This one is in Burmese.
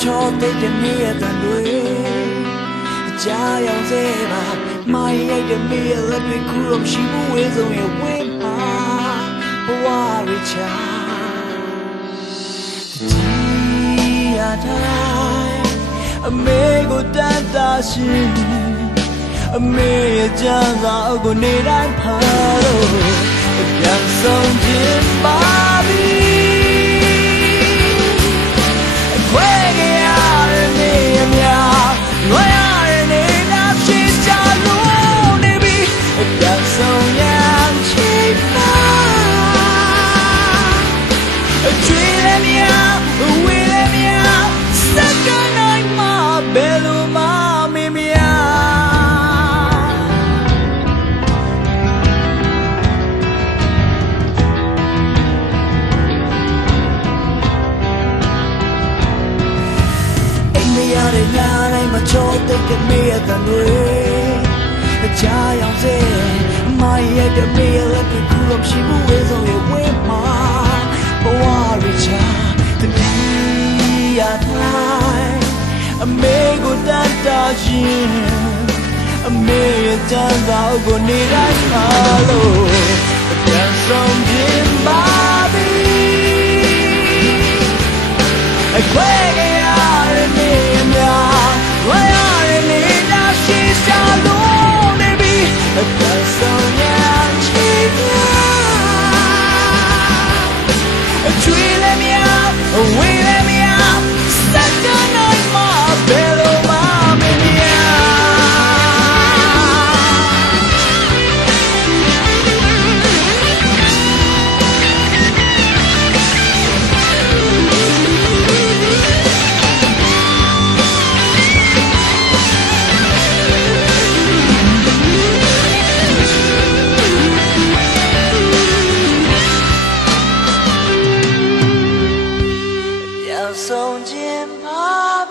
ချောသိတဲ့မြေတန်တွေကြားရောက်စေပါမိုင်းရိုက်တဲ့မြေလက်တွေခုတော့ရှိဘူးဝေးဆုံးရဲ့ဝေးမှာဘဝရချာဒီရတိုင်းအမေကိုတန်တာရှင်အမေရဲ့ကြံသာအကိုနေတိုင်းဖာလို့ပြန်ဆုံးခြင်းပါပြီခွဲကြရတဲ့နေများလွှဲရတဲ့နေနာရှိချလို့နေပြီပြန်ဆုံးရန်ချီပါချွေးလည်းများဝေးလည်းများစက္ကန့်တိုင်းမှာဘယ်လိုမှမမြင်ရတဲ့ညတိုင်းမချောသိတဲ့မြေတန်တွေကြားရောက်စေမိုင်းရဲ့တဲ့မြေလက်တွေခုတော့ရှိဘူးဝေးဆုံးရဲ့ဝေးမှာဘဝရချာတတိယတိုင်းအမေကိုတန်တာရှင်အမေရဲ့တန်တာကိုနေတိုင်းမှာလို့ပြန်ဆုံးခြင်းပါပြီအခွဲကြရတဲ့နေဝါရနေနာရှိချလို့နေပြီပြန်ဆုံးရချီများချွေးလည်းများဝေးလည်းများစက္ကန့်တိုင်းမှာဘယ်လိုမှမမြင်ဆုံးခြင်းပါ